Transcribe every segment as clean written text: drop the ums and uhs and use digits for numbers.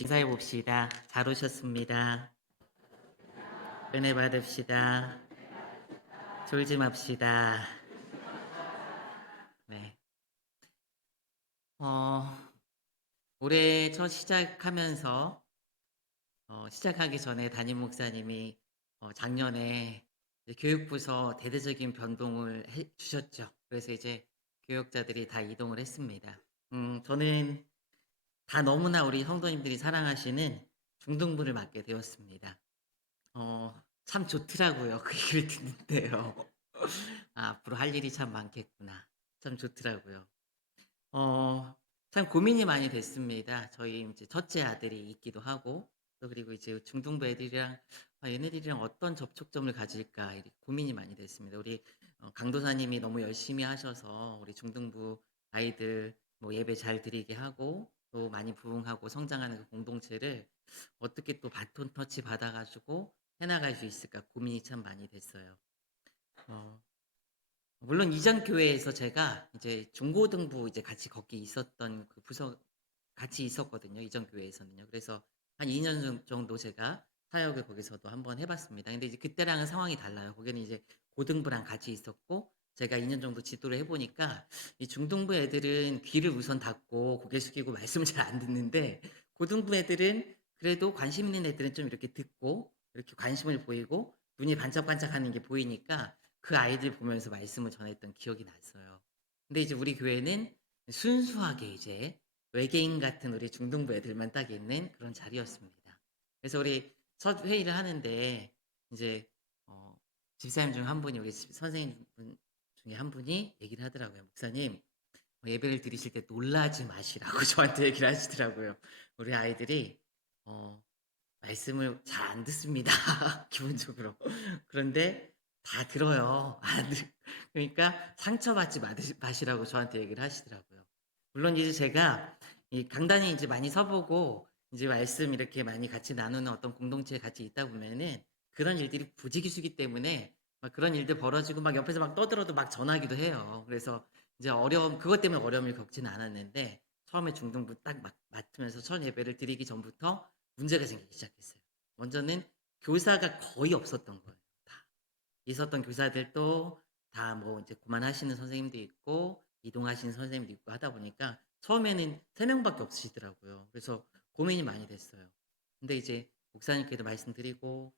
인사해 봅시다. 잘 오셨습니다. 은혜 받읍시다. 졸지 맙시다. 네. 어, 올해 첫 시작하면서 시작하기 전에 담임 목사님이 작년에 이제 교육부서 대대적인 변동을 해 주셨죠. 그래서 이제 교역자들이 다 이동을 했습니다. 저는 다 너무나 우리 성도님들이 사랑하시는 중등부를 맡게 되었습니다. 참 좋더라고요. 그 얘기를 듣는데요. '아 앞으로 할 일이 참 많겠구나.' 참 좋더라고요. 어 참 고민이 많이 됐습니다. 저희 인제 첫째 아들이 있기도 하고 또 그리고 이제 중등부 애들이랑 '아 얘네들이랑 어떤 접촉점을 가질까.' 이렇게 고민이 많이 됐습니다. 우리 강도사님이 너무 열심히 하셔서 우리 중등부 아이들 뭐 예배 잘 드리게 하고 또 많이 부흥하고 성장하는 그 공동체를 어떻게 또 바톤 터치 받아 가지고 해 나갈 수 있을까 고민이 참 많이 됐어요. 어 물론 이전 교회에서 제가 이제 중고등부 이제 같이 거기 있었던 그 부서 같이 있었거든요, 이전 교회에서는요. 그래서 한 2년 정도 제가 사역을 거기서도 한번 해 봤습니다. 근데 이제 그때랑은 상황이 달라요. 거기는 이제 고등부랑 같이 있었고 제가 2년 정도 지도를 해 보니까 이 중등부 애들은 귀를 우선 닫고 고개 숙이고 말씀을 잘 안 듣는데 고등부 애들은 그래도 관심 있는 애들은 좀 이렇게 듣고 이렇게 관심을 보이고 눈이 반짝반짝하는 게 보이니까 그 아이들 보면서 말씀을 전했던 기억이 났어요. 근데 이제 우리 교회는 순수하게 이제 외계인 같은 우리 중등부 애들만 딱 있는 그런 자리였습니다. 그래서 우리 첫 회의를 하는데 이제 어 집사님 중 한 분이 우리 선생님 분 중에 한 분이 얘기를 하더라고요. "목사님 예배를 드리실 때 놀라지 마시라고 저한테 얘기를 하시더라고요. 우리 아이들이 어 말씀을 잘 안 듣습니다 기본적으로. 그런데 다 들어요. 안 들 그러니까 상처받지 마시라고 저한테 얘기를 하시더라고요. 물론 이제 제가 이 강단에 이제 많이 서 보고 이제 말씀 이렇게 많이 같이 나누는 어떤 공동체에 같이 있다 보면은 그런 일들이 부지기수기 때문에 막 그런 일들 벌어지고 막 옆에서 막 떠들어도 막 전하기도 해요. 그래서 이제 어려움 그것 때문에 어려움을 겪지는 않았는데 처음에 중등부 딱 맡으면서 첫 예배를 드리기 전부터 문제가 생기기 시작했어요. 먼저는 교사가 거의 없었던 거예요 다. 있었던 교사들도 다 뭐 이제 그만하시는 선생님도 있고 이동하시는 선생님도 있고 하다 보니까 처음에는 3 명밖에 없으시더라고요. 그래서 고민이 많이 됐어요. 근데 이제 목사님께도 말씀드리고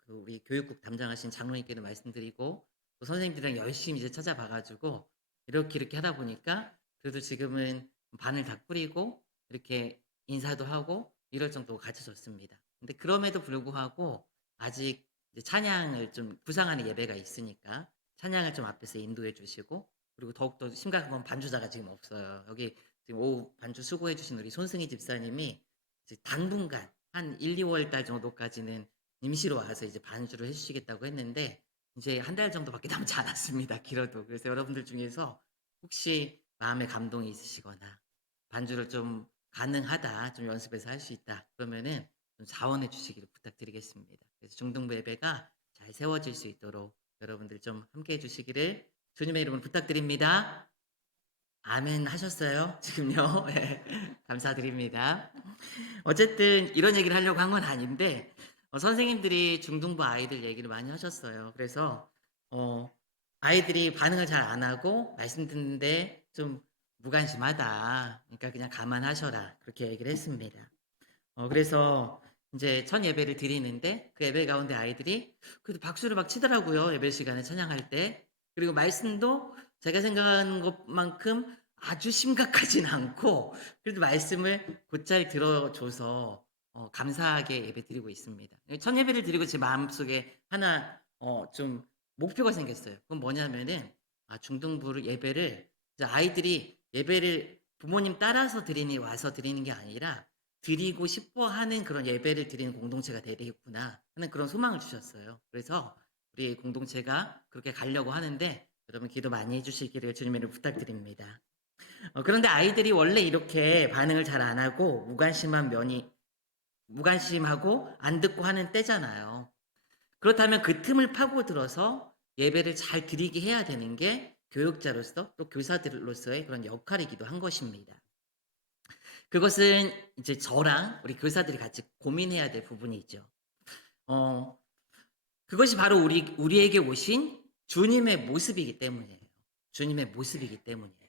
그 우리 교육국 담당하신 장로님께도 말씀드리고 또 선생님들이랑 열심히 이제 찾아봐 가지고 이렇게, 이렇게 하다 보니까 그래도 지금은 반을 다 꾸리고 이렇게 인사도 하고 이럴 정도로 갖춰졌습니다. 근데 그럼에도 불구하고 아직 이제 찬양을 좀 구상하는 예배가 있으니까 찬양을 좀 앞에서 인도해 주시고 그리고 더욱더 심각한 건 반주자가 지금 없어요. 여기 지금 오후 반주 수고해 주신 우리 손승희 집사님이 이제 당분간 한 1-2월 달 정도까지는 임시로 와서 이제 반주를 해 주시겠다고 했는데 이제 한 달 정도밖에 남지 않았습니다, 길어도. 그래서 여러분들 중에서 혹시 마음에 감동이 있으시거나 반주를 좀 가능하다, 좀 연습해서 할 수 있다 그러면은 좀 자원해 주시기를 부탁드리겠습니다. 그래서 중등부 예배가 잘 세워질 수 있도록 여러분들 좀 함께 해 주시기를 주님의 이름으로 부탁드립니다. 아멘 하셨어요? 지금요? 예. 감사드립니다. 어쨌든 이런 얘기를 하려고 한 건 아닌데 선생님들이 중등부 아이들 얘기를 많이 하셨어요. 그래서 어 아이들이 반응을 잘 안 하고 말씀 듣는데 좀 무관심하다. 그러니까 그냥 감안하셔라. 그렇게 얘기를 했습니다. 그래서 인제 첫 예배를 드리는데 그 예배 가운데 아이들이 그래도 박수를 막 치더라고요, 예배 시간에 찬양할 때. 그리고 말씀도 제가 생각하는 것만큼 아주 심각하진 않고 그래도 말씀을 곧잘 들어 줘서 감사하게 예배드리고 있습니다. 첫 예배를 드리고 제 마음속에 하나 좀 목표가 생겼어요. 그건 뭐냐면은 중등부를 예배를 이제 아이들이 예배를 부모님 따라서 드리니 와서 드리는 게 아니라 드리고 싶어 하는 그런 예배를 드리는 공동체가 되겠구나 하는 그런 소망을 주셨어요. 그래서 우리 공동체가 그렇게 가려고 하는데 여러분 기도 많이 해 주시기를 주님의 이름으로 부탁드립니다. 그런데 아이들이 원래 이렇게 반응을 잘 안 하고 무관심하고 안 듣고 하는 때잖아요. 그렇다면 그 틈을 파고들어서 예배를 잘 드리게 해야 되는 게 교육자로서 또 교사들로서의 그런 역할이기도 한 것입니다. 그것은 이제 저랑 우리 교사들이 같이 고민해야 될 부분이죠. 어 그것이 바로 우리에게 오신 주님의 모습이기 때문이에요. 주님의 모습이기 때문이에요.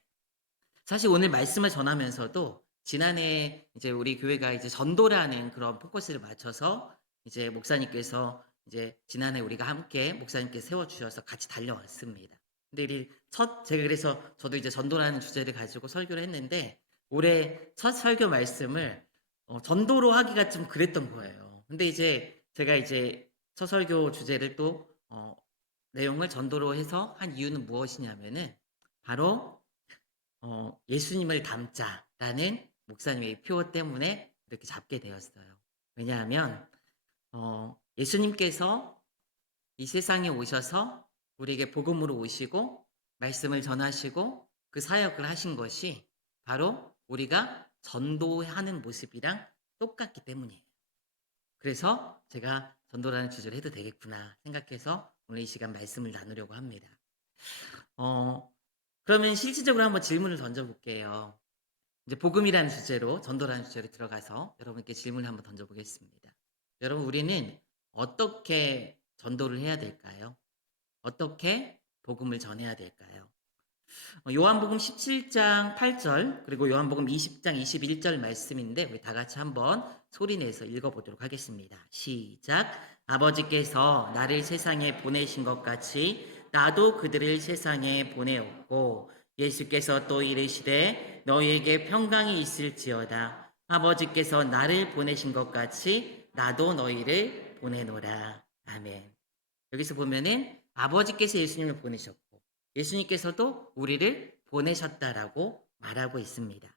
사실 오늘 말씀을 전하면서도 지난해 이제 우리 교회가 이제 전도라는 그런 포커스를 맞춰서 이제 목사님께서 이제 지난해 우리가 함께 목사님께서 세워 주셔서 같이 달려왔습니다. 근데 제가 그래서 저도 이제 전도라는 주제를 가지고 설교를 했는데 올해 첫 설교 말씀을 전도로 하기가 좀 그랬던 거예요. 근데 이제 제가 이제 첫 설교 주제를 또 내용을 전도로 해서 한 이유는 무엇이냐면은 바로 예수님을 닮자라는 목사님의 표어 때문에 이렇게 잡게 되었어요. 왜냐하면 예수님께서 이 세상에 오셔서 우리에게 복음으로 오시고 말씀을 전하시고 그 사역을 하신 것이 바로 우리가 전도하는 모습이랑 똑같기 때문이에요. 그래서 제가 전도라는 주제를 해도 되겠구나 생각해서 오늘 이 시간 말씀을 나누려고 합니다. 그러면 실질적으로 한번 질문을 던져볼게요. 이제 복음이라는 주제로, 전도라는 주제로 들어가서 여러분께 질문을 한번 던져보겠습니다. 여러분, 우리는 어떻게 전도를 해야 될까요? 어떻게 복음을 전해야 될까요? 요한복음 17장 8절 그리고 요한복음 20장 21절 말씀인데 우리 다 같이 한번 소리내서 읽어보도록 하겠습니다. 시작. 아버지께서 나를 세상에 보내신 것 같이 나도 그들을 세상에 보내었고 예수께서 또 이르시되 너희에게 평강이 있을지어다. 아버지께서 나를 보내신 것 같이 나도 너희를 보내노라. 아멘. 여기서 보면은 아버지께서 예수님을 보내셨고 예수님께서도 우리를 보내셨다라고 말하고 있습니다.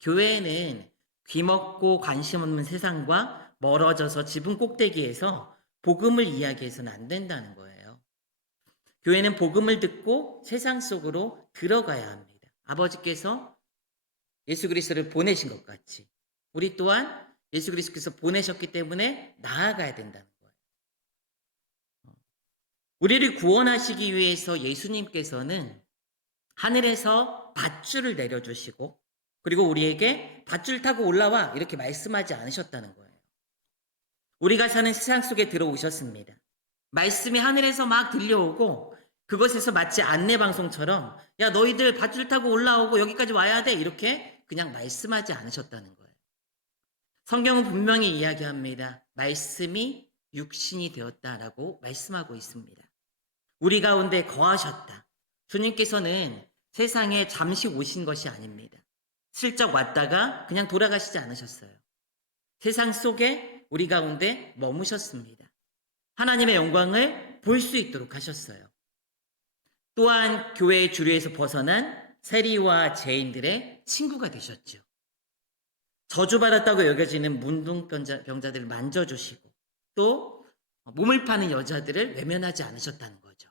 교회는 귀먹고 관심 없는 세상과 멀어져서 지붕 꼭대기에서 복음을 이야기해서는 안 된다는 거예요. 교회는 복음을 듣고 세상 속으로 들어가야 합니다. 아버지께서 예수 그리스도를 보내신 것 같이 우리 또한 예수 그리스도께서 보내셨기 때문에 나아가야 된다는 거예요. 우리를 구원하시기 위해서 예수님께서는 하늘에서 밧줄을 내려주시고 그리고 우리에게 밧줄 타고 올라와 이렇게 말씀하지 않으셨다는 거예요. 우리가 사는 세상 속에 들어오셨습니다. 말씀이 하늘에서 막 들려오고 그것에서 마치 안내방송처럼 야 너희들 밧줄 타고 올라오고 여기까지 와야 돼 이렇게 그냥 말씀하지 않으셨다는 거예요. 성경은 분명히 이야기합니다. 말씀이 육신이 되었다라고 말씀하고 있습니다. 우리 가운데 거하셨다. 주님께서는 세상에 잠시 오신 것이 아닙니다. 슬쩍 왔다가 그냥 돌아가시지 않으셨어요. 세상 속에 우리 가운데 머무셨습니다. 하나님의 영광을 볼 수 있도록 하셨어요. 또한 교회의 주류에서 벗어난 세리와 죄인들의 친구가 되셨죠. 저주받았다고 여겨지는 문둥병자들을 만져주시고 또 몸을 파는 여자들을 외면하지 않으셨다는 거죠.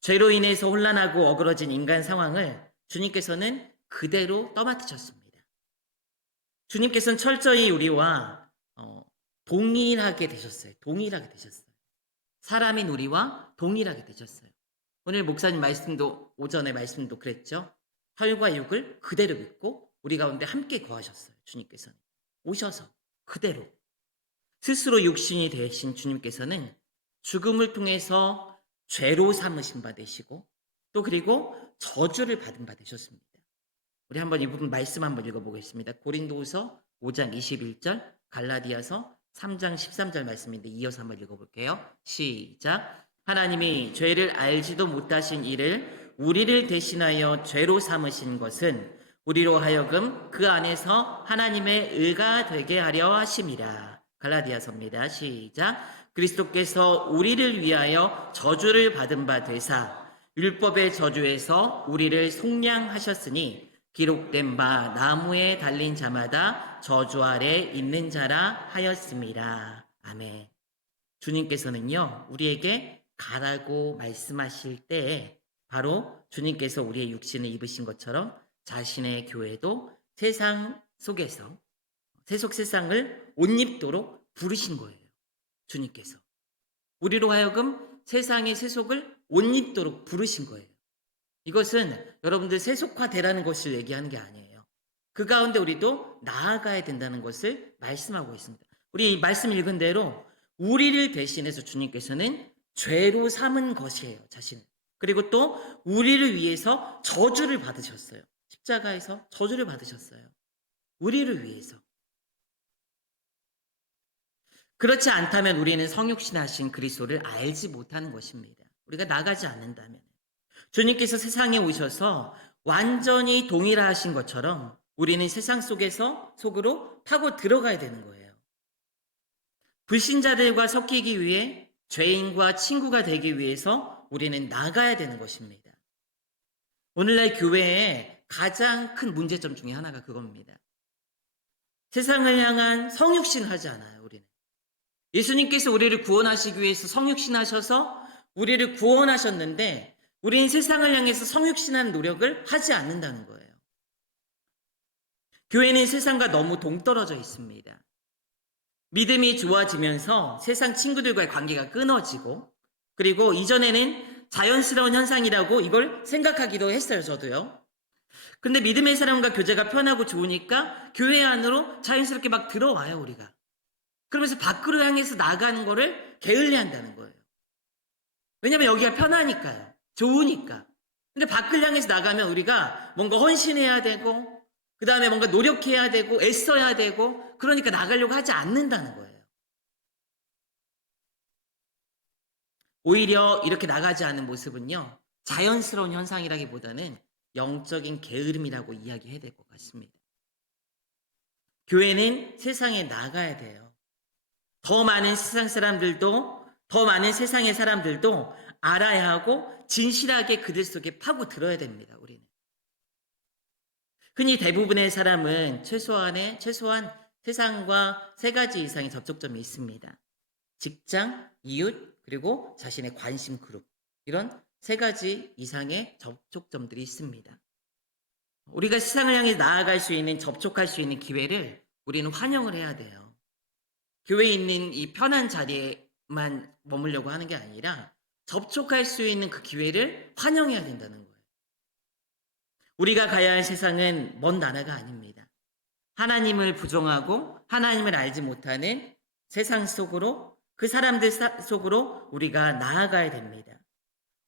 죄로 인해서 혼란하고 어그러진 인간 상황을 주님께서는 그대로 떠맡으셨습니다. 주님께서는 철저히 우리와 동일하게 되셨어요. 동일하게 되셨어요. 사람인 우리와 동일하게 되셨어요. 오늘 목사님 말씀도 오전에 말씀도 그랬죠. 혈과 육을 그대로 믿고 우리 가운데 함께 거하셨어요. 주님께서는 오셔서 그대로 스스로 육신이 되신 주님께서는 죽음을 통해서 죄로 삼으신 바 되시고 또 그리고 저주를 받은 바 되셨습니다. 우리 한번 이 부분 말씀 한번 읽어보겠습니다. 고린도후서 5장 21절, 갈라디아서 3장 13절 말씀인데 이어서 한번 읽어볼게요. 시작. 하나님이 죄를 알지도 못하신 이를 우리를 대신하여 죄로 삼으신 것은 우리로 하여금 그 안에서 하나님의 의가 되게 하려 하심이라. 갈라디아서입니다. 시작. 그리스도께서 우리를 위하여 저주를 받은 바 되사 율법의 저주에서 우리를 속량하셨으니 기록된 바 나무에 달린 자마다 저주 아래 있는 자라 하였습니다. 아멘. 주님께서는요 우리에게 가라고 말씀하실 때에 바로 주님께서 우리의 육신을 입으신 것처럼 자신의 교회도 세상 속에서 세속 세상을 옷 입도록 부르신 거예요. 주님께서 우리로 하여금 세상의 세속을 옷 입도록 부르신 거예요. 이것은 여러분들 세속화되라는 것을 얘기하는 게 아니에요. 그 가운데 우리도 나아가야 된다는 것을 말씀하고 있습니다. 우리 말씀 읽은 대로 우리를 대신해서 주님께서는 죄로 삼은 것이에요, 자신을. 그리고 또 우리를 위해서 저주를 받으셨어요. 십자가에서 저주를 받으셨어요. 우리를 위해서. 그렇지 않다면 우리는 성육신하신 그리스도를 알지 못하는 것입니다. 우리가 나가지 않는다면. 주님께서 세상에 오셔서 완전히 동일하신 것처럼 우리는 세상 속으로 파고 들어가야 되는 거예요. 불신자들과 섞이기 위해 죄인과 친구가 되기 위해서 우리는 나가야 되는 것입니다. 오늘날 교회의 가장 큰 문제점 중에 하나가 그겁니다. 세상을 향한 성육신 하지 않아요, 우리는. 예수님께서 우리를 구원하시기 위해서 성육신 하셔서 우리를 구원하셨는데 우리는 세상을 향해서 성육신하는 노력을 하지 않는다는 거예요. 교회는 세상과 너무 동떨어져 있습니다. 믿음이 좋아지면서 세상 친구들과의 관계가 끊어지고, 그리고 이전에는 자연스러운 현상이라고 이걸 생각하기도 했어요, 저도요. 근데 믿음의 사람과 교제가 편하고 좋으니까 교회 안으로 자연스럽게 막 들어와요, 우리가. 그러면서 밖으로 향해서 나가는 거를 게을리 한다는 거예요. 왜냐면 여기가 편하니까요. 좋으니까. 근데 밖을 향해서 나가면 우리가 뭔가 헌신해야 되고, 그 다음에 뭔가 노력해야 되고, 애써야 되고, 그러니까 나가려고 하지 않는다는 거예요. 오히려 이렇게 나가지 않는 모습은요, 자연스러운 현상이라기보다는 영적인 게으름이라고 이야기해야 될 것 같습니다. 교회는 세상에 나가야 돼요. 더 많은 세상의 사람들도 알아야 하고 진실하게 그들 속에 파고들어야 됩니다. 우리는. 흔히 대부분의 사람은 최소한 세상과 3가지 이상의 접촉점이 있습니다. 직장, 이웃, 그리고 자신의 관심 그룹. 이런 3가지 이상의 접촉점들이 있습니다. 우리가 세상을 향해 나아갈 수 있는, 접촉할 수 있는 기회를 우리는 환영을 해야 돼요. 교회에 있는 이 편한 자리에만 머물려고 하는 게 아니라 접촉할 수 있는 그 기회를 환영해야 된다는 거예요. 우리가 가야 할 세상은 먼 나라가 아닙니다. 하나님을 부정하고 하나님을 알지 못하는 세상 속으로, 그 사람들 속으로 우리가 나아가야 됩니다.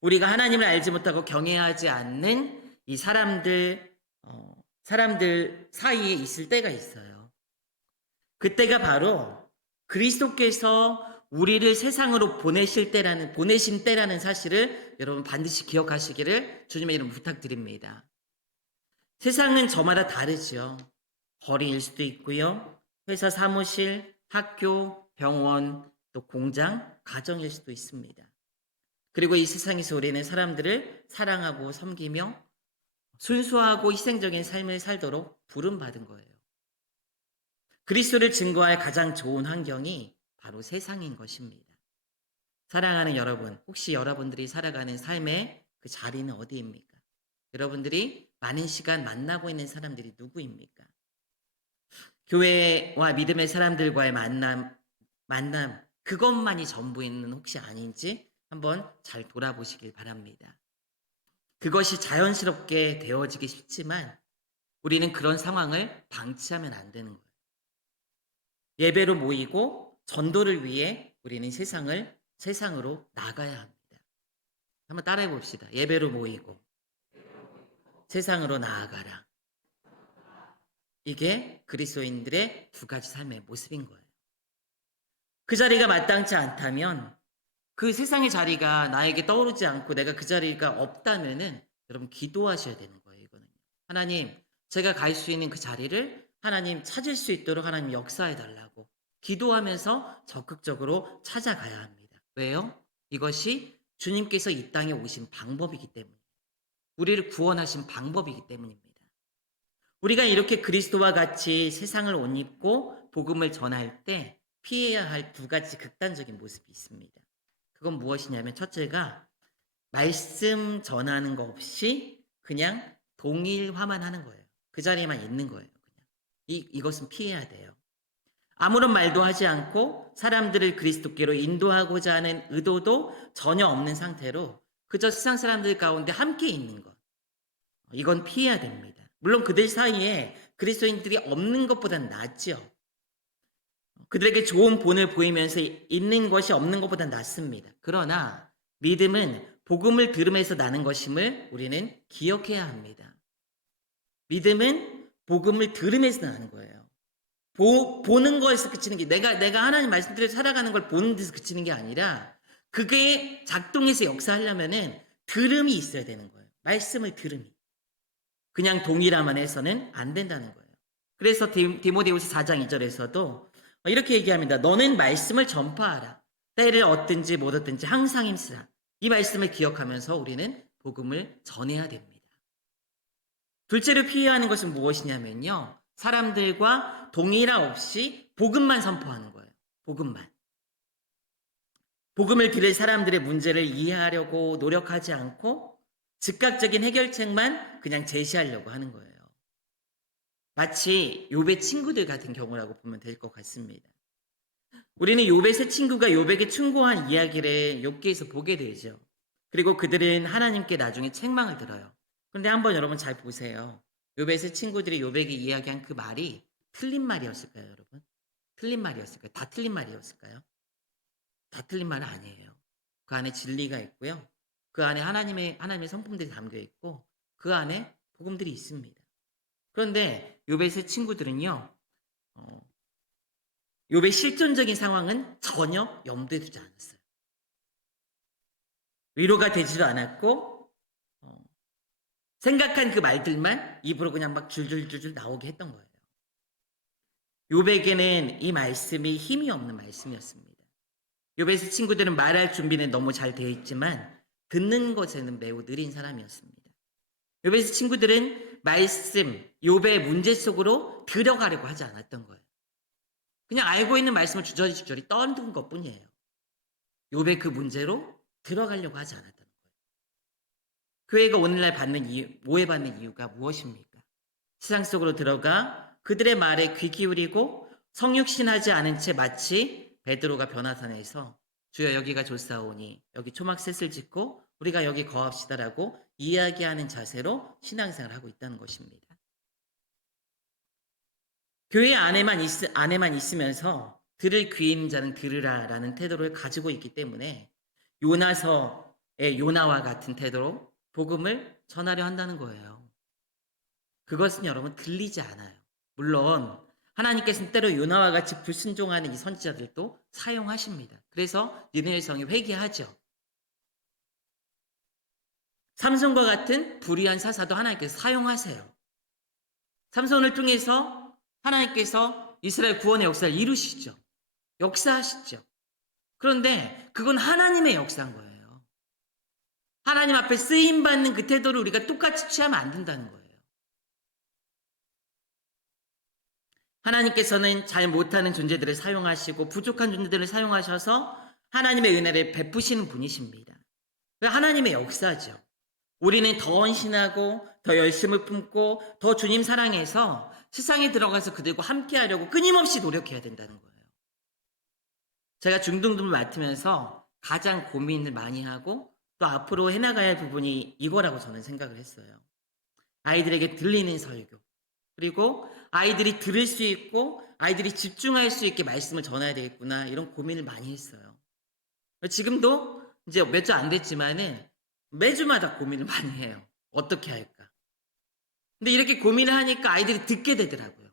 우리가 하나님을 알지 못하고 경외하지 않는 이 사람들 사이에 있을 때가 있어요. 그때가 바로 그리스도께서 우리를 세상으로 보내신 때라는 사실을 여러분 반드시 기억하시기를 주님의 이름 부탁드립니다. 세상은 저마다 다르죠. 거리일 수도 있고요. 회사 사무실, 학교, 병원, 또 공장, 가정일 수도 있습니다. 그리고 이 세상에서 우리는 사람들을 사랑하고 섬기며 순수하고 희생적인 삶을 살도록 부름받은 거예요. 그리스도를 증거할 가장 좋은 환경이 바로 세상인 것입니다. 사랑하는 여러분, 혹시 여러분들이 살아가는 삶의 그 자리는 어디입니까? 여러분들이 많은 시간 만나고 있는 사람들이 누구입니까? 교회와 믿음의 사람들과의 만남, 그것만이 전부는 혹시 아닌지 한번 잘 돌아보시길 바랍니다. 그것이 자연스럽게 되어지기 쉽지만 우리는 그런 상황을 방치하면 안 되는 거예요. 예배로 모이고 전도를 위해 우리는 세상으로 나가야 합니다. 한번 따라해 봅시다. 예배로 모이고 세상으로 나아가라. 이게 그리스도인들의 2가지 삶의 모습인 거예요. 그 자리가 마땅치 않다면, 그 세상의 자리가 나에게 떠오르지 않고 내가 그 자리가 없다면은 여러분 기도하셔야 되는 거예요. 이거는 하나님, 제가 갈 수 있는 그 자리를 하나님 찾을 수 있도록 하나님 역사해 달라고 기도하면서 적극적으로 찾아가야 합니다. 왜요? 이것이 주님께서 이 땅에 오신 방법이기 때문에, 우리를 구원하신 방법이기 때문입니다. 우리가 이렇게 그리스도와 같이 세상을 옷 입고 복음을 전할 때 피해야 할 2가지 극단적인 모습이 있습니다. 그건 무엇이냐면, 첫째가 말씀 전하는 거 없이 그냥 동일화만 하는 거예요. 그 자리에만 있는 거예요. 그냥 이것은 피해야 돼요. 아무런 말도 하지 않고 사람들을 그리스도께로 인도하고자 하는 의도도 전혀 없는 상태로 그저 세상 사람들 가운데 함께 있는 것, 이건 피해야 됩니다. 물론 그들 사이에 그리스도인들이 없는 것보다는 낫죠. 그들에게 좋은 본을 보이면서 있는 것이 없는 것보다 낫습니다. 그러나 믿음은 복음을 들음에서 나는 것임을 우리는 기억해야 합니다. 믿음은 복음을 들음에서 나는 거예요. 보는 거에서 그치는 게 내가 하나님 말씀대로 살아가는 걸 보는 데서 그치는 게 아니라 그게 작동해서 역사하려면은 들음이 있어야 되는 거예요. 말씀을 들음이. 그냥 동의라만 해서는 안 된다는 거예요. 그래서 디모데후서 4장 2절에서도 이렇게 얘기합니다. 너는 말씀을 전파하라. 때를 얻든지 못 얻든지 항상 힘쓰라. 이 말씀을 기억하면서 우리는 복음을 전해야 됩니다. 둘째로 피해야 하는 것은 무엇이냐면요. 사람들과 동의라 없이 복음만 선포하는 거예요. 복음만. 복음을 들을 사람들의 문제를 이해하려고 노력하지 않고 즉각적인 해결책만 그냥 제시하려고 하는 거예요. 마치 욥의 친구들 같은 경우라고 보면 될 것 같습니다. 우리는 욥의 세 친구가 욥에게 충고한 이야기를 욥기에서 보게 되죠. 그리고 그들은 하나님께 나중에 책망을 들어요. 그런데 한번 여러분 잘 보세요. 욥의 세 친구들이 욥에게 이야기한 그 말이 틀린 말이었을까요, 여러분? 틀린 말이었을까요? 다 틀린 말이었을까요? 다 틀린 말은 아니에요. 그 안에 진리가 있고요. 그 안에 하나님의 성품들이 담겨 있고 그 안에 복음들이 있습니다. 그런데 욥의 세 친구들은요. 욥의 실존적인 상황은 전혀 염두에 두지 않았어요. 위로가 되지도 않았고 생각한 그 말들만 입으로 그냥 막 줄줄줄줄 나오게 했던 거예요. 욥에게는 이 말씀이 힘이 없는 말씀이었습니다. 욥의 세 친구들은 말할 준비는 너무 잘 되어 있지만 듣는 것에는 매우 느린 사람이었습니다. 욥의 세 친구들은 말씀, 욥의 문제 속으로 들어가려고 하지 않았던 거예요. 그냥 알고 있는 말씀을 주저리 떠든 것뿐이에요. 욥의 그 문제로 들어가려고 하지 않았던 거예요. 교회가 오늘날 오해받는 이유가 무엇입니까? 세상 속으로 들어가 그들의 말에 귀 기울이고 성육신하지 않은 채 마치 베드로가 변화산에서 주여 여기가 좋사오니 여기 초막셋을 짓고 우리가 여기 거합시다라고 이야기하는 자세로 신앙생활을 하고 있다는 것입니다. 교회 안에만 있으면서 들을 귀 있는 자는 들으라라는 태도를 가지고 있기 때문에 요나서의 요나와 같은 태도로 복음을 전하려 한다는 거예요. 그것은 여러분 들리지 않아요. 물론 하나님께서는 때로 요나와 같이 불순종하는 이 선지자들도 사용하십니다. 그래서 니느웨 성이 회개하죠. 삼손과 같은 불의한 사사도 하나님께서 사용하세요. 삼손을 통해서 하나님께서 이스라엘 구원의 역사를 이루시죠. 역사하시죠. 그런데 그건 하나님의 역사인 거예요. 하나님 앞에 쓰임받는 그 태도를 우리가 똑같이 취하면 안 된다는 거예요. 하나님께서는 잘 못하는 존재들을 사용하시고 부족한 존재들을 사용하셔서 하나님의 은혜를 베푸시는 분이십니다. 하나님의 역사죠. 우리는 더 헌신하고 더 열심을 품고 더 주님 사랑해서 세상에 들어가서 그들과 함께 하려고 끊임없이 노력해야 된다는 거예요. 제가 중등부를 맡으면서 가장 고민을 많이 하고 또 앞으로 해나가야 할 부분이 이거라고 저는 생각을 했어요. 아이들에게 들리는 설교, 그리고 아이들이 들을 수 있고 아이들이 집중할 수 있게 말씀을 전해야 되겠구나, 이런 고민을 많이 했어요. 지금도 이제 몇 주 안 됐지만은 매주마다 고민을 많이 해요. 어떻게 할까? 근데 이렇게 고민을 하니까 아이들이 듣게 되더라고요.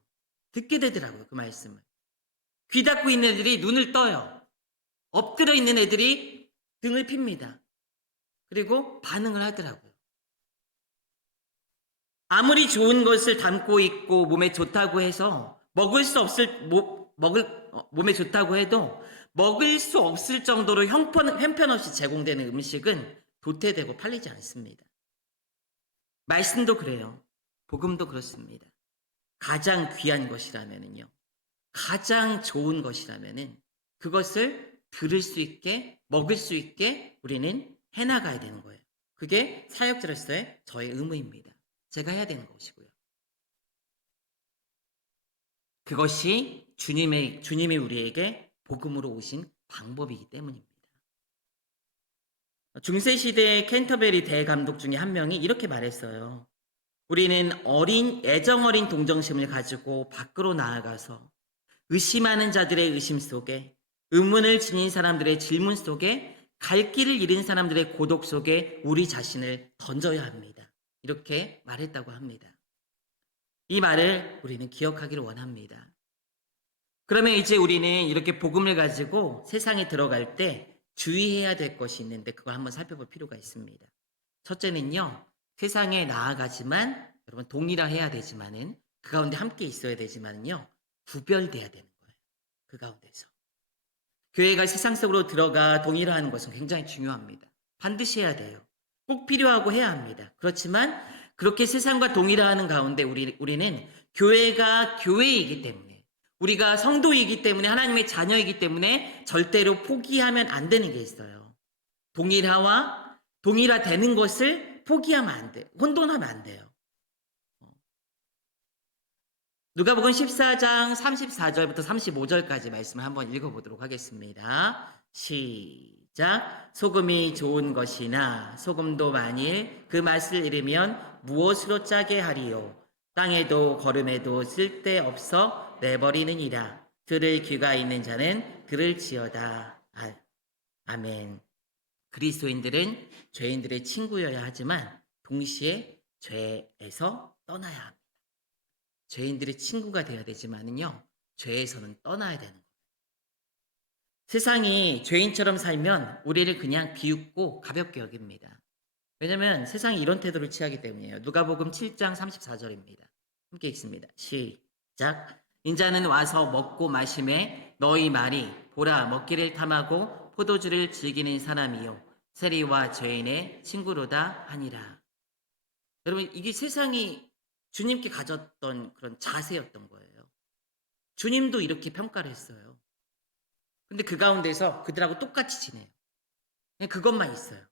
그 말씀을. 귀 닫고 있는 애들이 눈을 떠요. 엎드려 있는 애들이 등을 핍니다. 그리고 반응을 하더라고요. 아무리 좋은 것을 담고 있고 몸에 좋다고 해서 몸에 좋다고 해도 먹을 수 없을 정도로 형편없이 제공되는 음식은 도태되고 팔리지 않습니다. 말씀도 그래요. 복음도 그렇습니다. 가장 귀한 것이라면은요, 가장 좋은 것이라면은 그것을 들을 수 있게, 먹을 수 있게 우리는 해나가야 되는 거예요. 그게 사역자로서의 저의 의무입니다. 제가 해야 되는 것이고요. 그것이 주님이 우리에게 복음으로 오신 방법이기 때문입니다. 중세시대의 캔터베리 대감독 중에 한 명이 이렇게 말했어요. 우리는 애정 어린 동정심을 가지고 밖으로 나아가서 의심하는 자들의 의심 속에, 의문을 지닌 사람들의 질문 속에, 갈 길을 잃은 사람들의 고독 속에 우리 자신을 던져야 합니다. 이렇게 말했다고 합니다. 이 말을 우리는 기억하기를 원합니다. 그러면 이제 우리는 이렇게 복음을 가지고 세상에 들어갈 때 주의해야 될 것이 있는데 그거 한번 살펴볼 필요가 있습니다. 첫째는요, 세상에 나아가지만 여러분 동일화해야 되지만은 그 가운데 함께 있어야 되지만요, 구별돼야 되는 거예요. 그 가운데서. 교회가 세상 속으로 들어가 동일화하는 것은 굉장히 중요합니다. 반드시 해야 돼요. 꼭 필요하고 해야 합니다. 그렇지만 그렇게 세상과 동일화하는 가운데 우리는 교회가 교회이기 때문에, 우리가 성도이기 때문에, 하나님의 자녀이기 때문에 절대로 포기하면 안 되는 게 있어요. 동일화되는 것을 포기하면 안 돼요. 혼돈하면 안 돼요. 누가복음 14장 34절부터 35절까지 말씀을 한번 읽어보도록 하겠습니다. 시작. 소금이 좋은 것이나 소금도 만일 그 맛을 잃으면 무엇으로 짜게 하리요. 땅에도 거름에도 쓸데없어 내버리느니라. 들을 귀가 있는 자는 들을지어다. 아멘. 그리스도인들은 죄인들의 친구여야 하지만 동시에 죄에서 떠나야 합니다. 죄인들의 친구가 되어야 되지만은요, 죄에서는 떠나야 되는 거예요. 세상이 죄인처럼 살면 우리를 그냥 비웃고 가볍게 여깁니다. 왜냐하면 세상이 이런 태도를 취하기 때문이에요. 누가복음 7장 34절입니다. 함께 읽습니다. 시작. 인자는 와서 먹고 마심에 너희 말이 보라 먹기를 탐하고 포도주를 즐기는 사람이요 세리와 죄인의 친구로다 하니라. 여러분, 이게 세상이 주님께 가졌던 그런 자세였던 거예요. 주님도 이렇게 평가를 했어요. 근데 그 가운데서 그들하고 똑같이 지내요. 그냥 그것만 있어요.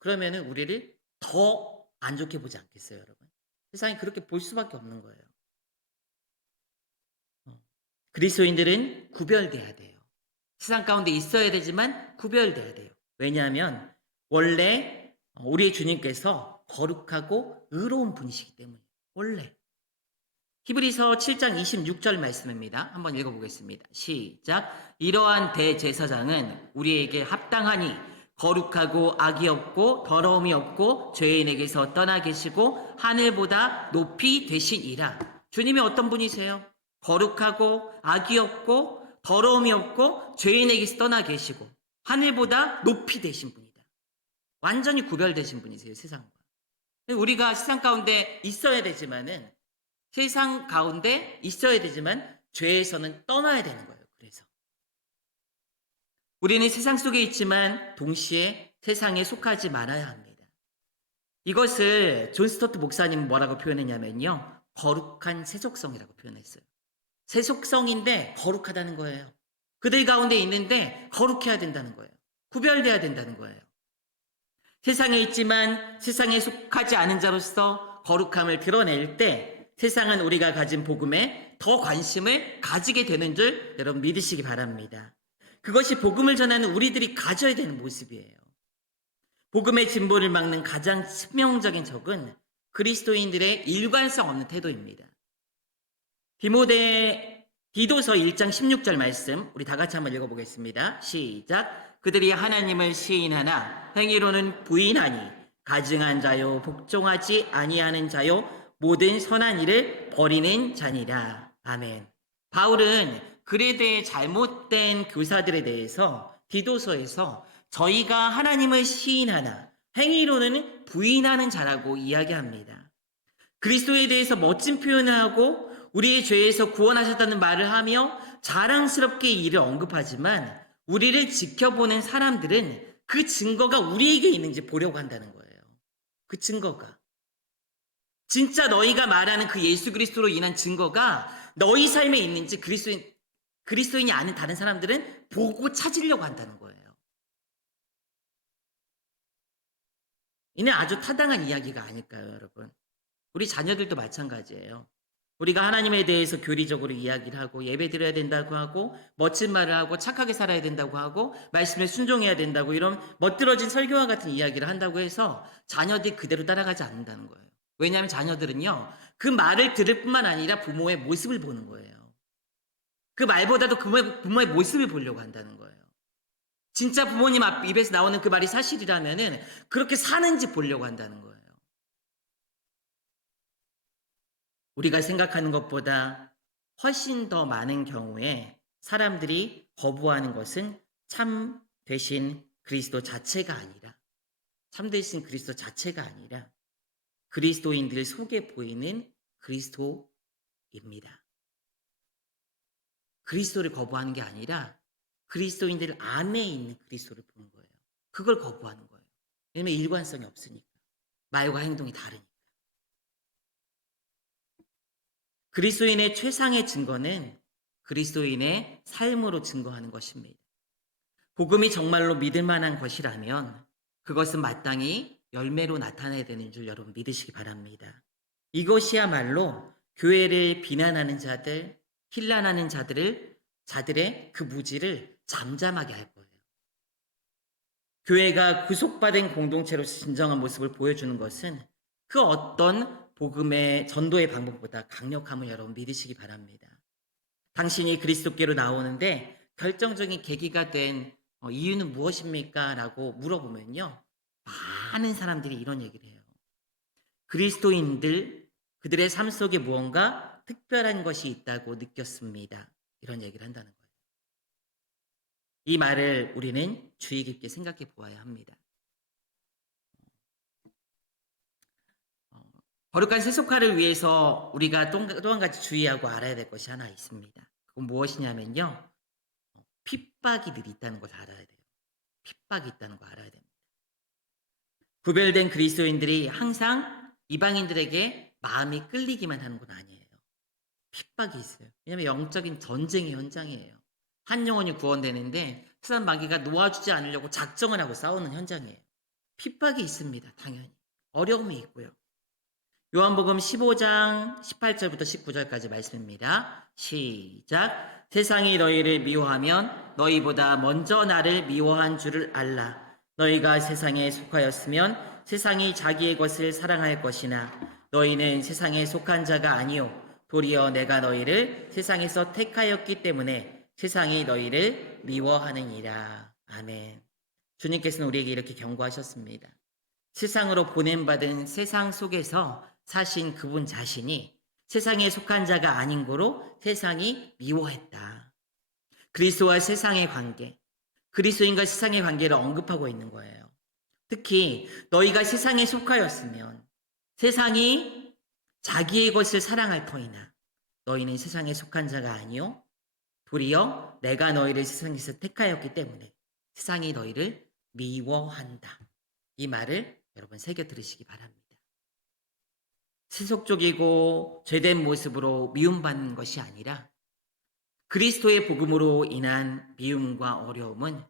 그러면은 우리를 더 안 좋게 보지 않겠어요, 여러분? 세상이 그렇게 볼 수밖에 없는 거예요. 그리스도인들은 구별돼야 돼요. 세상 가운데 있어야 되지만 구별돼야 돼요. 왜냐하면 원래 우리의 주님께서 거룩하고 의로운 분이시기 때문이에요. 원래. 히브리서 7장 26절 말씀입니다. 한번 읽어보겠습니다. 시작. 이러한 대제사장은 우리에게 합당하니 거룩하고 악이 없고 더러움이 없고 죄인에게서 떠나 계시고 하늘보다 높이 되시니라. 주님이 어떤 분이세요? 거룩하고 악이 없고 더러움이 없고 죄인에게서 떠나 계시고 하늘보다 높이 되신 분이다. 완전히 구별되신 분이세요, 세상과. 우리가 세상 가운데 있어야 되지만은 세상 가운데 있어야 되지만 죄에서는 떠나야 되는 거예요. 그래서 우리는 세상 속에 있지만 동시에 세상에 속하지 말아야 합니다. 이것을 존 스토트 목사님은 뭐라고 표현했냐면요, 거룩한 세속성이라고 표현했어요. 세속성인데 거룩하다는 거예요. 그들 가운데 있는데 거룩해야 된다는 거예요. 구별돼야 된다는 거예요. 세상에 있지만 세상에 속하지 않은 자로서 거룩함을 드러낼 때 세상은 우리가 가진 복음에 더 관심을 가지게 되는 줄 여러분 믿으시기 바랍니다. 그것이 복음을 전하는 우리들이 가져야 되는 모습이에요. 복음의 진보를 막는 가장 치명적인 적은 그리스도인들의 일관성 없는 태도입니다. 디도서 1장 16절 말씀 우리 다 같이 한번 읽어보겠습니다. 시작. 그들이 하나님을 시인하나 행위로는 부인하니 가증한 자요 복종하지 아니하는 자요 모든 선한 일을 버리는 자니라. 아멘. 바울은 글에 대해 잘못된 교사들에 대해서 디도서에서 저희가 하나님을 시인하나 행위로는 부인하는 자라고 이야기합니다. 그리스도에 대해서 멋진 표현을 하고 우리의 죄에서 구원하셨다는 말을 하며 자랑스럽게 이 일을 언급하지만 우리를 지켜보는 사람들은 그 증거가 우리에게 있는지 보려고 한다는 거예요. 그 증거가. 진짜 너희가 말하는 그 예수 그리스도로 인한 증거가 너희 삶에 있는지 그리스도인이 아닌 다른 사람들은 보고 찾으려고 한다는 거예요. 이는 아주 타당한 이야기가 아닐까요, 여러분? 우리 자녀들도 마찬가지예요. 우리가 하나님에 대해서 교리적으로 이야기를 하고 예배드려야 된다고 하고 멋진 말을 하고 착하게 살아야 된다고 하고 말씀에 순종해야 된다고 이런 멋들어진 설교와 같은 이야기를 한다고 해서 자녀들이 그대로 따라가지 않는다는 거예요. 왜냐하면 자녀들은요, 그 말을 들을 뿐만 아니라 부모의 모습을 보는 거예요. 그 말보다도 부모의 모습을 보려고 한다는 거예요. 진짜 부모님 입에서 나오는 그 말이 사실이라면은 그렇게 사는지 보려고 한다는 거예요. 우리가 생각하는 것보다 훨씬 더 많은 경우에 사람들이 거부하는 것은 참 되신 그리스도 자체가 아니라, 참 되신 그리스도 자체가 아니라 그리스도인들 속에 보이는 그리스도입니다. 그리스도를 거부하는 게 아니라 그리스도인들 안에 있는 그리스도를 보는 거예요. 그걸 거부하는 거예요. 왜냐면 일관성이 없으니까. 말과 행동이 다르니까. 그리스도인의 최상의 증거는 그리스도인의 삶으로 증거하는 것입니다. 복음이 정말로 믿을 만한 것이라면 그것은 마땅히 열매로 나타나야 되는 줄 여러분 믿으시기 바랍니다. 이것이야말로 교회를 비난하는 자들, 힐난하는 자들의 그 무지를 잠잠하게 할 거예요. 교회가 구속받은 공동체로 진정한 모습을 보여주는 것은 그 어떤 복음의 전도의 방법보다 강력함을 여러분 믿으시기 바랍니다. 당신이 그리스도께로 나오는데 결정적인 계기가 된 이유는 무엇입니까? 라고 물어보면요. 많은 사람들이 이런 얘기를 해요. 그리스도인들, 그들의 삶 속에 무언가 특별한 것이 있다고 느꼈습니다. 이런 얘기를 한다는 거예요. 이 말을 우리는 주의 깊게 생각해 보아야 합니다. 거룩한 세속화를 위해서 우리가 또 한 가지 주의하고 알아야 될 것이 하나 있습니다. 그건 무엇이냐면요. 핍박이 늘 있다는 걸 알아야 돼요. 핍박이 있다는 걸 알아야 됩니다. 구별된 그리스도인들이 항상 이방인들에게 마음이 끌리기만 하는 건 아니에요. 핍박이 있어요. 왜냐하면 영적인 전쟁의 현장이에요. 한 영혼이 구원되는데 세상 마귀가 놓아주지 않으려고 작정을 하고 싸우는 현장이에요. 핍박이 있습니다. 당연히. 어려움이 있고요. 요한복음 15장 18절부터 19절까지 말씀입니다. 시작. 세상이 너희를 미워하면 너희보다 먼저 나를 미워한 줄을 알라. 너희가 세상에 속하였으면 세상이 자기의 것을 사랑할 것이나 너희는 세상에 속한 자가 아니요 도리어 내가 너희를 세상에서 택하였기 때문에 세상이 너희를 미워하느니라. 아멘. 주님께서는 우리에게 이렇게 경고하셨습니다. 세상으로 보냄받은 세상 속에서 사신 그분 자신이 세상에 속한 자가 아닌 거로 세상이 미워했다. 그리스도와 세상의 관계, 그리스도인과 세상의 관계를 언급하고 있는 거예요. 특히 너희가 세상에 속하였으면 세상이 자기의 것을 사랑할 터이나 너희는 세상에 속한 자가 아니요 도리어 내가 너희를 세상에서 택하였기 때문에 세상이 너희를 미워한다. 이 말을 여러분 새겨 들으시기 바랍니다. 세속적이고 죄된 모습으로 미움받는 것이 아니라 그리스도의 복음으로 인한 미움과 어려움은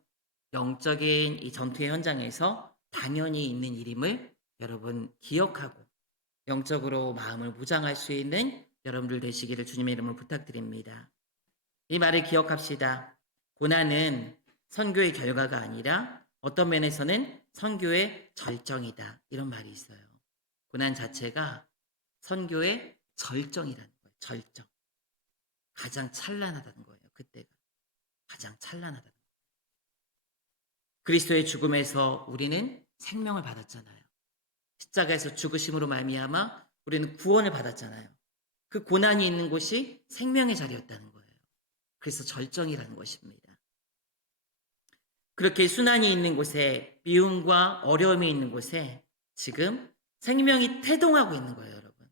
영적인 이 전투의 현장에서 당연히 있는 일임을 여러분 기억하고 영적으로 마음을 무장할 수 있는 여러분들 되시기를 주님의 이름으로 부탁드립니다. 이 말을 기억합시다. 고난은 선교의 결과가 아니라 어떤 면에서는 선교의 절정이다. 이런 말이 있어요. 고난 자체가 선교의 절정이라는 거예요. 절정. 가장 찬란하다는 거예요. 그때가. 가장 찬란하다는 거예요. 그리스도의 죽음에서 우리는 생명을 받았잖아요. 십자가에서 죽으심으로 말미암아 우리는 구원을 받았잖아요. 그 고난이 있는 곳이 생명의 자리였다는 거예요. 그래서 절정이라는 것입니다. 그렇게 순환이 있는 곳에 미움과 어려움이 있는 곳에 지금 생명이 태동하고 있는 거예요, 여러분.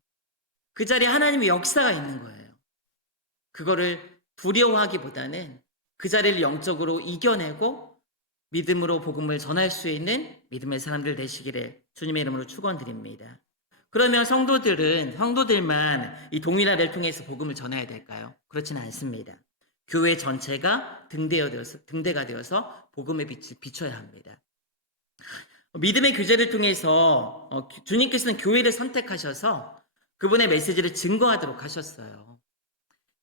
그 자리에 하나님의 역사가 있는 거예요. 그거를 두려워하기보다는 그 자리를 영적으로 이겨내고 믿음으로 복음을 전할 수 있는 믿음의 사람들 되시기를 주님의 이름으로 축원드립니다. 그러면 성도들만 이 동일화를 통해서 복음을 전해야 될까요? 그렇지는 않습니다. 교회 전체가 등대가 되어서 복음의 빛을 비춰야 합니다. 믿음의 교제를 통해서 주님께서는 교회를 선택하셔서 그분의 메시지를 증거하도록 하셨어요.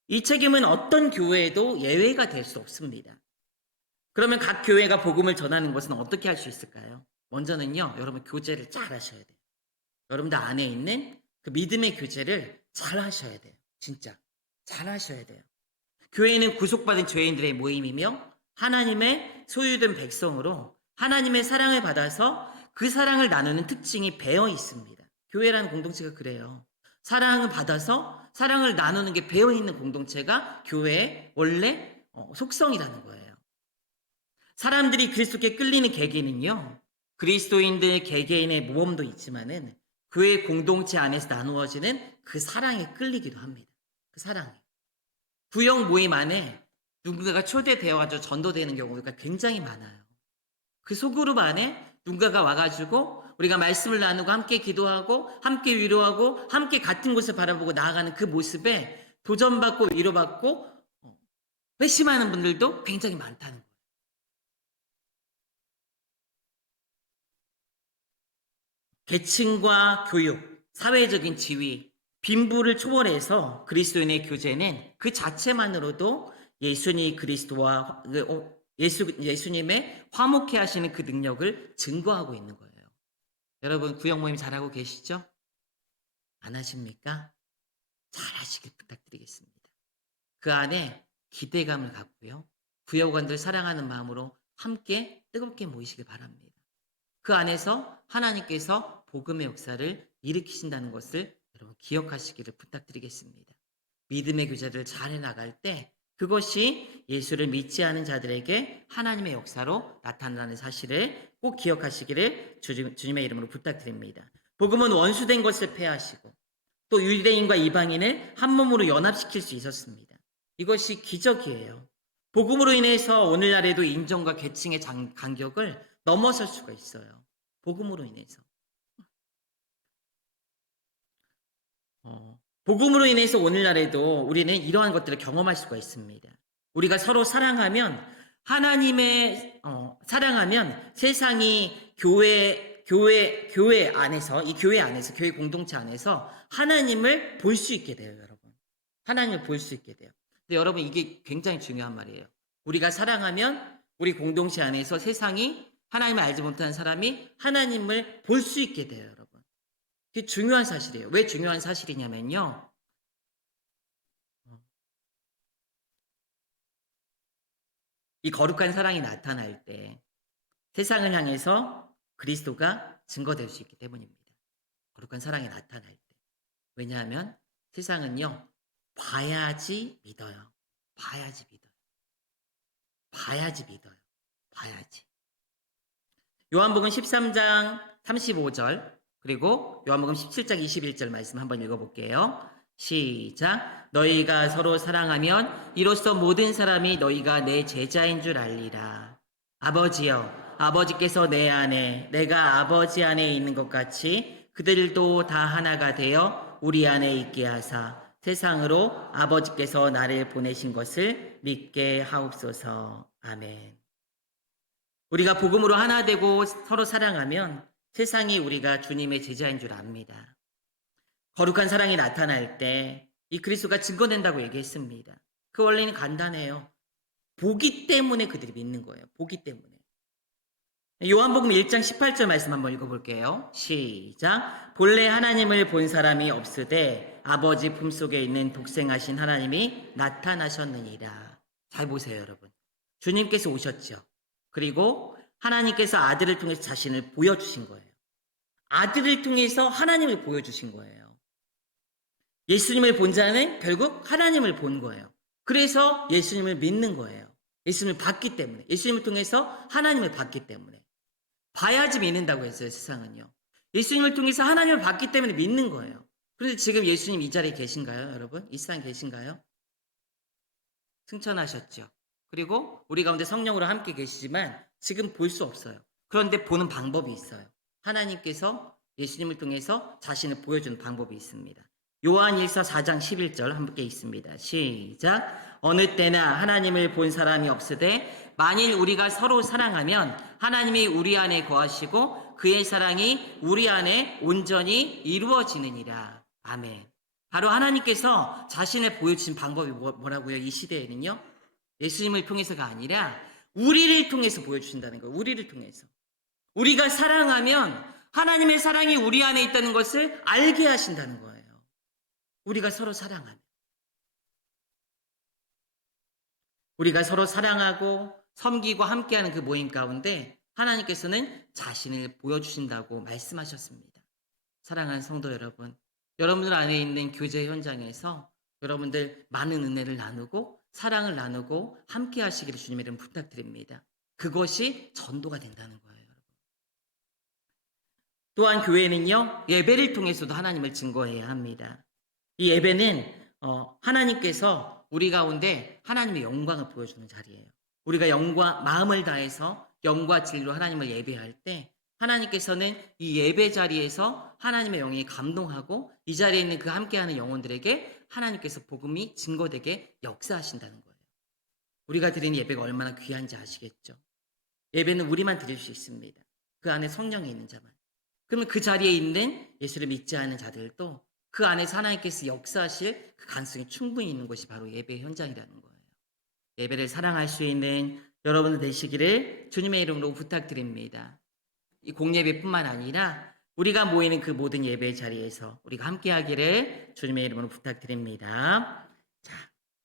이 책임은 어떤 교회에도 예외가 될 수 없습니다. 그러면 각 교회가 복음을 전하는 것은 어떻게 할 수 있을까요? 먼저는요, 여러분 교제를 잘 하셔야 돼요. 여러분들 안에 있는 그 믿음의 교제를 잘 하셔야 돼요. 진짜 잘 하셔야 돼요. 교회는 구속받은 죄인들의 모임이며 하나님의 소유된 백성으로 하나님의 사랑을 받아서 그 사랑을 나누는 특징이 배어 있습니다. 교회라는 공동체가 그래요. 사랑을 받아서 사랑을 나누는 게 배어 있는 공동체가 교회의 원래 속성이라는 거예요. 사람들이 그리스도께 끌리는 계기는요, 그리스도인들 개개인의 모험도 있지만은 교회 공동체 안에서 나누어지는 그 사랑에 끌리기도 합니다. 그 사랑에. 구역 모임 안에 누군가가 초대되어가지고 전도되는 경우가 굉장히 많아요. 그 소그룹 안에 누군가가 와가지고 우리가 말씀을 나누고 함께 기도하고 함께 위로하고 함께 같은 곳을 바라보고 나아가는 그 모습에 도전받고 위로받고 회심하는 분들도 굉장히 많다는 거예요. 계층과 교육, 사회적인 지위, 빈부를 초월해서 그리스도인의 교제는 그 자체만으로도 예수님 그리스도와 예수님의 화목해 하시는 그 능력을 증거하고 있는 거예요. 여러분 구역 모임 잘하고 계시죠? 안 하십니까? 잘하시길 부탁드리겠습니다. 그 안에 기대감을 갖고요. 구역원들 사랑하는 마음으로 함께 뜨겁게 모이시길 바랍니다. 그 안에서 하나님께서 복음의 역사를 일으키신다는 것을 여러분 기억하시기를 부탁드리겠습니다. 믿음의 교제를 잘 해나갈 때 그것이 예수를 믿지 않은 자들에게 하나님의 역사로 나타나는 사실을 꼭 기억하시기를 주님의 이름으로 부탁드립니다. 복음은 원수된 것을 폐하시고 또 유대인과 이방인을 한 몸으로 연합시킬 수 있었습니다. 이것이 기적이에요. 복음으로 인해서 오늘날에도 인종과 계층의 간격을 넘어설 수가 있어요. 복음으로 인해서. 복음으로 인해서 오늘날에도 우리는 이러한 것들을 경험할 수가 있습니다. 우리가 서로 사랑하면 사랑하면 세상이 교회 안에서 이 교회 안에서 교회 공동체 안에서 하나님을 볼 수 있게 돼요, 여러분. 하나님을 볼 수 있게 돼요. 근데 여러분 이게 굉장히 중요한 말이에요. 우리가 사랑하면 우리 공동체 안에서 세상이 하나님을 알지 못하는 사람이 하나님을 볼 수 있게 돼요, 여러분. 그게 중요한 사실이에요. 왜 중요한 사실이냐면요. 이 거룩한 사랑이 나타날 때 세상을 향해서 그리스도가 증거될 수 있기 때문입니다. 거룩한 사랑이 나타날 때. 왜냐하면 세상은요. 봐야지 믿어요. 봐야지 믿어요. 봐야지 믿어요. 봐야지. 요한복음 13장 35절 그리고 요한복음 17장 21절 말씀 한번 읽어볼게요. 시작. 너희가 서로 사랑하면 이로써 모든 사람이 너희가 내 제자인 줄 알리라. 아버지여, 아버지께서 내 안에 내가 아버지 안에 있는 것 같이 그들도 다 하나가 되어 우리 안에 있게 하사 세상으로 아버지께서 나를 보내신 것을 믿게 하옵소서. 아멘. 우리가 복음으로 하나 되고 서로 사랑하면 세상이 우리가 주님의 제자인 줄 압니다. 거룩한 사랑이 나타날 때 이 그리스도가 증거된다고 얘기했습니다. 그 원리는 간단해요. 보기 때문에 그들이 믿는 거예요. 보기 때문에. 요한복음 1장 18절 말씀 한번 읽어볼게요. 시작. 본래 하나님을 본 사람이 없으되 아버지 품속에 있는 독생하신 하나님이 나타나셨느니라. 잘 보세요, 여러분. 주님께서 오셨죠. 그리고 하나님께서 아들을 통해서 자신을 보여주신 거예요. 아들을 통해서 하나님을 보여주신 거예요. 예수님을 본 자는 결국 하나님을 본 거예요. 그래서 예수님을 믿는 거예요. 예수님을 봤기 때문에. 예수님을 통해서 하나님을 봤기 때문에. 봐야지 믿는다고 했어요, 세상은요. 예수님을 통해서 하나님을 봤기 때문에 믿는 거예요. 그런데 지금 예수님 이 자리에 계신가요, 여러분? 이 세상에 계신가요? 승천하셨죠. 그리고 우리 가운데 성령으로 함께 계시지만 지금 볼 수 없어요. 그런데 보는 방법이 있어요. 하나님께서 예수님을 통해서 자신을 보여주는 방법이 있습니다. 요한일서 4장 11절 함께 있습니다. 시작. 어느 때나 하나님을 본 사람이 없으되 만일 우리가 서로 사랑하면 하나님이 우리 안에 거하시고 그의 사랑이 우리 안에 온전히 이루어지느니라. 아멘. 바로 하나님께서 자신을 보여주신 방법이 뭐라고요? 이 시대에는요. 예수님을 통해서가 아니라 우리를 통해서 보여주신다는 거예요. 우리를 통해서. 우리가 사랑하면 하나님의 사랑이 우리 안에 있다는 것을 알게 하신다는 거예요. 우리가 서로 사랑하면, 우리가 서로 사랑하고 섬기고 함께하는 그 모임 가운데 하나님께서는 자신을 보여주신다고 말씀하셨습니다. 사랑하는 성도 여러분, 여러분들 안에 있는 교제 현장에서 여러분들 많은 은혜를 나누고 사랑을 나누고 함께 하시기를 주님의 이름 부탁드립니다. 그것이 전도가 된다는 거예요, 여러분. 또한 교회는요, 예배를 통해서도 하나님을 증거해야 합니다. 이 예배는 하나님께서 우리 가운데 하나님의 영광을 보여주는 자리예요. 우리가 영과 마음을 다해서 영과 진리로 하나님을 예배할 때 하나님께서는 이 예배 자리에서 하나님의 영이 감동하고 이 자리에 있는 그 함께하는 영혼들에게 하나님께서 복음이 증거되게 역사하신다는 거예요. 우리가 드리는 예배가 얼마나 귀한지 아시겠죠? 예배는 우리만 드릴 수 있습니다. 그 안에 성령이 있는 자만. 그러면 그 자리에 있는 예수를 믿지 않은 자들도 그 안에서 하나님께서 역사하실 그 가능성이 충분히 있는 것이 바로 예배 현장이라는 거예요. 예배를 사랑할 수 있는 여러분들 되시기를 주님의 이름으로 부탁드립니다. 이 공예배뿐만 아니라 우리가 모이는 그 모든 예배 자리에서 우리가 함께하기를 주님의 이름으로 부탁드립니다. 자,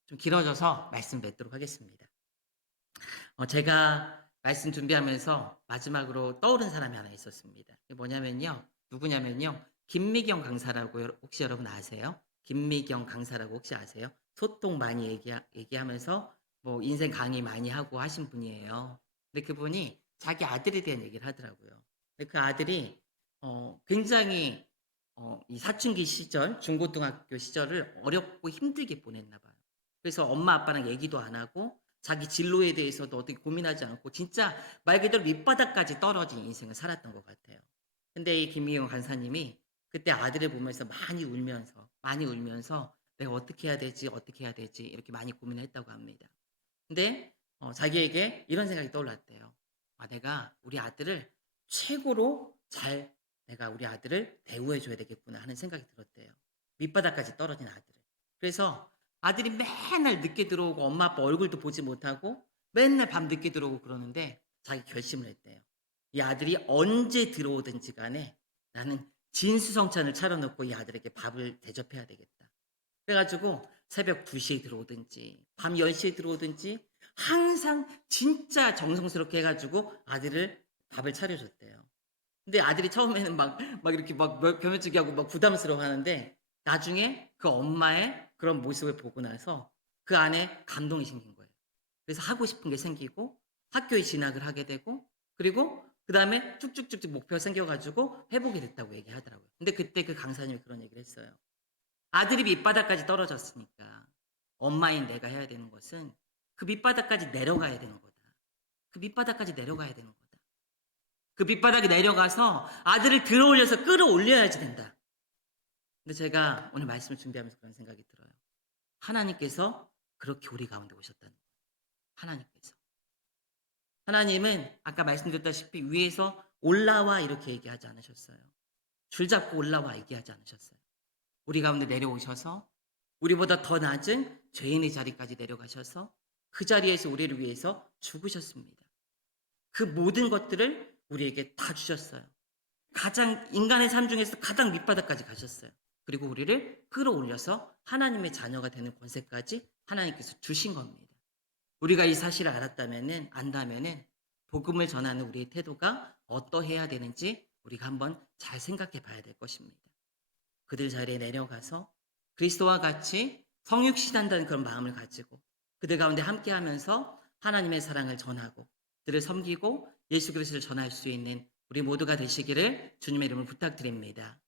좀 길어져서 말씀 뵙도록 하겠습니다. 제가 말씀 준비하면서 마지막으로 떠오른 사람이 하나 있었습니다. 그게 뭐냐면요. 누구냐면요. 김미경 강사라고 혹시 여러분 아세요? 김미경 강사라고 혹시 아세요? 소통 많이 얘기하면서 뭐 인생 강의 많이 하고 하신 분이에요. 근데 그분이 자기 아들에 대한 얘기를 하더라고요. 근데 그 아들이 굉장히 이 사춘기 시절, 중고등학교 시절을 어렵고 힘들게 보냈나 봐요. 그래서 엄마 아빠랑 얘기도 안 하고 자기 진로에 대해서도 어떻게 고민하지 않고 진짜 말 그대로 밑바닥까지 떨어진 인생을 살았던 것 같아요. 근데 이 김미영 간사님이 그때 아들을 보면서 많이 울면서 내가 어떻게 해야 되지, 어떻게 해야 되지 이렇게 많이 고민을 했다고 합니다. 근데 자기에게 이런 생각이 떠올랐대요. 아, 내가 우리 아들을 최고로 잘 내가 우리 아들을 대우해 줘야 되겠구나 하는 생각이 들었대요. 밑바닥까지 떨어진 아들을. 그래서 아들이 맨날 늦게 들어오고 엄마 아빠 얼굴도 보지 못하고 맨날 밤 늦게 들어오고 그러는데 자기 결심을 했대요. 이 아들이 언제 들어오든지 간에 나는 진수성찬을 차려놓고 이 아들에게 밥을 대접해야 되겠다. 그래가지고 새벽 2시에 들어오든지 밤 10시에 들어오든지 항상 진짜 정성스럽게 해가지고 아들을 밥을 차려줬대요. 근데 아들이 처음에는 막 이렇게 막 겸연쩍게 하고 막 부담스러워 하는데 나중에 그 엄마의 그런 모습을 보고 나서 그 안에 감동이 생긴 거예요. 그래서 하고 싶은 게 생기고 학교에 진학을 하게 되고 그리고 그 다음에 쭉쭉쭉쭉 목표가 생겨가지고 해보게 됐다고 얘기하더라고요. 근데 그때 그 강사님이 그런 얘기를 했어요. 아들이 밑바닥까지 떨어졌으니까 엄마인 내가 해야 되는 것은 그 밑바닥까지 내려가야 되는 거다. 그 밑바닥까지 내려가야 되는 거다. 그 밑바닥에 내려가서 아들을 들어올려서 끌어올려야지 된다. 근데 제가 오늘 말씀을 준비하면서 그런 생각이 들어요. 하나님께서 그렇게 우리 가운데 오셨다는 거예요. 하나님께서. 하나님은 아까 말씀드렸다시피 위에서 올라와 이렇게 얘기하지 않으셨어요. 줄잡고 올라와 얘기하지 않으셨어요. 우리 가운데 내려오셔서 우리보다 더 낮은 죄인의 자리까지 내려가셔서 그 자리에서 우리를 위해서 죽으셨습니다. 그 모든 것들을 우리에게 다 주셨어요. 가장 인간의 삶 중에서 가장 밑바닥까지 가셨어요. 그리고 우리를 끌어올려서 하나님의 자녀가 되는 권세까지 하나님께서 주신 겁니다. 우리가 이 사실을 안다면은 복음을 전하는 우리의 태도가 어떠해야 되는지 우리가 한번 잘 생각해 봐야 될 것입니다. 그들 자리에 내려가서 그리스도와 같이 성육신한다는 그런 마음을 가지고 그들 가운데 함께하면서 하나님의 사랑을 전하고 그들을 섬기고 예수 그리스도를 전할 수 있는 우리 모두가 되시기를 주님의 이름으로 부탁드립니다.